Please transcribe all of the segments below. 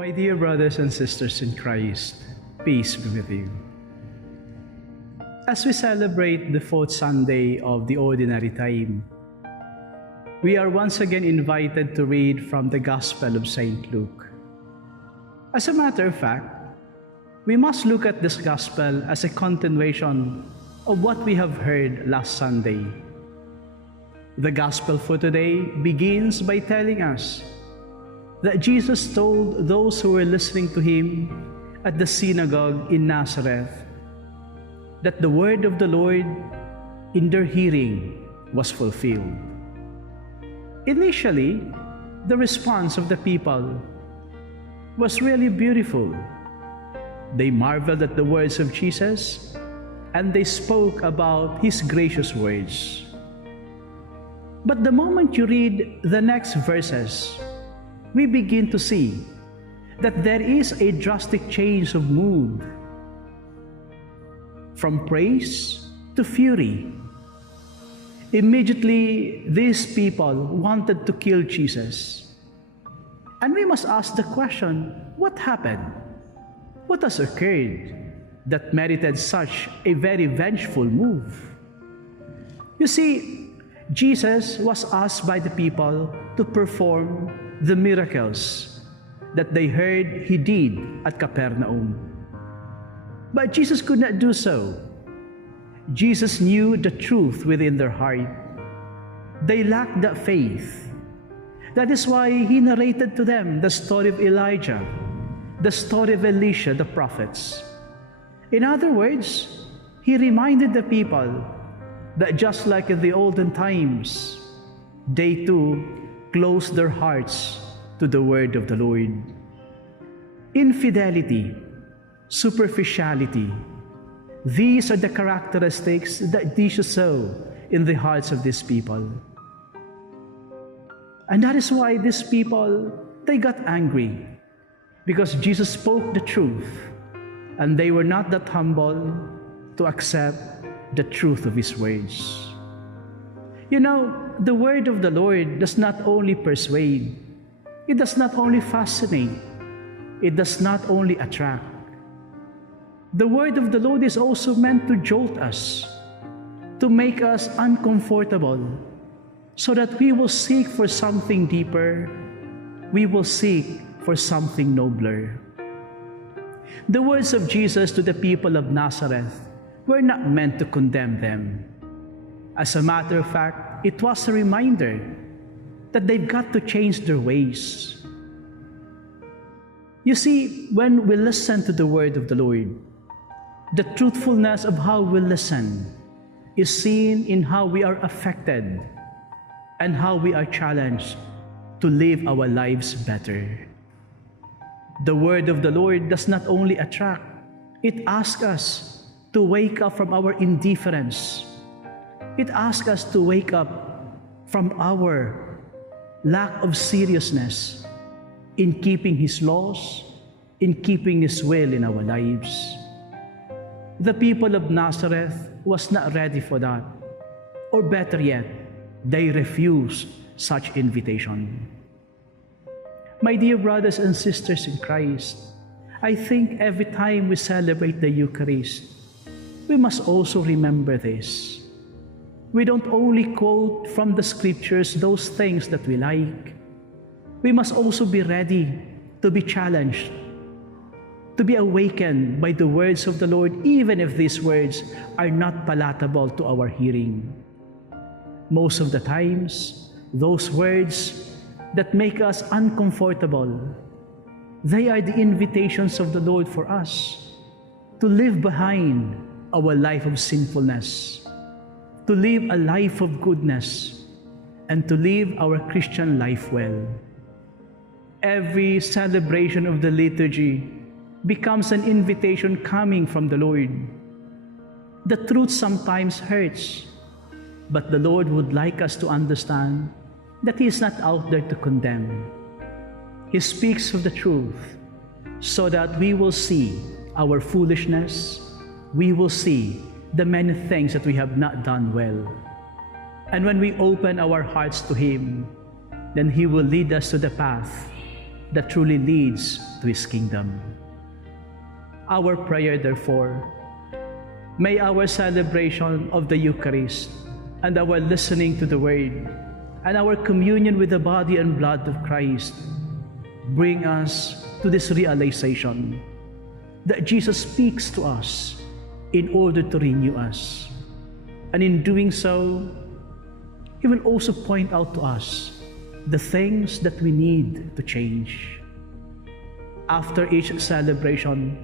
My dear brothers and sisters in Christ, peace be with you. As we celebrate the fourth Sunday of the Ordinary Time, we are once again invited to read from the Gospel of St. Luke. As a matter of fact, we must look at this Gospel as a continuation of what we have heard last Sunday. The Gospel for today begins by telling us that Jesus told those who were listening to him at the synagogue in Nazareth that the word of the Lord in their hearing was fulfilled. Initially, the response of the people was really beautiful. They marveled at the words of Jesus, and they spoke about his gracious words. But the moment you read the next verses, we begin to see that there is a drastic change of mood, from praise to fury. Immediately, these people wanted to kill Jesus. And we must ask the question, what happened? What has occurred that merited such a very vengeful move? You see, Jesus was asked by the people to perform the miracles that they heard he did at Capernaum. But Jesus could not do so. Jesus knew the truth within their heart. They lacked that faith. That is why he narrated to them the story of Elijah, the story of Elisha, the prophets. In other words, he reminded the people that just like in the olden times, they too closed their hearts to the word of the Lord. Infidelity, superficiality, these are the characteristics that Jesus saw in the hearts of these people. And that is why these people, they got angry, because Jesus spoke the truth, and they were not that humble to accept the truth of his words. You know, the word of the Lord does not only persuade, it does not only fascinate, it does not only attract. The word of the Lord is also meant to jolt us, to make us uncomfortable, so that we will seek for something deeper, we will seek for something nobler. The words of Jesus to the people of Nazareth were not meant to condemn them. As a matter of fact, it was a reminder that they've got to change their ways. You see, when we listen to the word of the Lord, the truthfulness of how we listen is seen in how we are affected and how we are challenged to live our lives better. The word of the Lord does not only attract, it asks us to wake up from our indifference. It asks us to wake up from our lack of seriousness in keeping his laws, in keeping his will in our lives. The people of Nazareth was not ready for that. Or better yet, they refused such invitation. My dear brothers and sisters in Christ, I think every time we celebrate the Eucharist, we must also remember this. We don't only quote from the scriptures those things that we like. We must also be ready to be challenged, to be awakened by the words of the Lord, even if these words are not palatable to our hearing. Most of the times, those words that make us uncomfortable, they are the invitations of the Lord for us to leave behind our life of sinfulness, to live a life of goodness, and to live our Christian life well. Every celebration of the liturgy becomes an invitation coming from the Lord. The truth sometimes hurts, but the Lord would like us to understand that he is not out there to condemn. He speaks of the truth so that we will see our foolishness, we will see the many things that we have not done well. And when we open our hearts to him, then he will lead us to the path that truly leads to His kingdom. Our prayer, therefore, may our celebration of the Eucharist and our listening to the Word and our communion with the body and blood of Christ bring us to this realization that Jesus speaks to us in order to renew us. And in doing so, He will also point out to us the things that we need to change. After each celebration,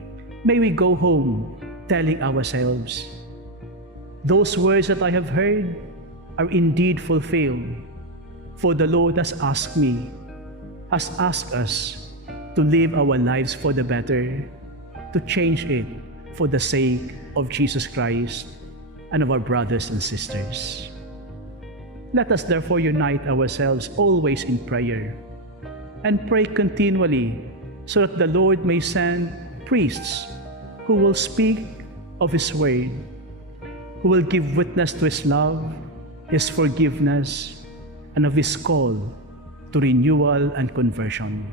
may we go home telling ourselves, "Those words that I have heard are indeed fulfilled, for the Lord has asked us to live our lives for the better, to change it for the sake of Jesus Christ and of our brothers and sisters." Let us therefore unite ourselves always in prayer and pray continually so that the Lord may send priests who will speak of His word, who will give witness to His love, His forgiveness, and of His call to renewal and conversion.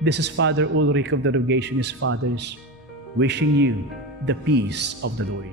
This is Father Ulrich of the Rogationist Fathers, wishing you the peace of the Lord.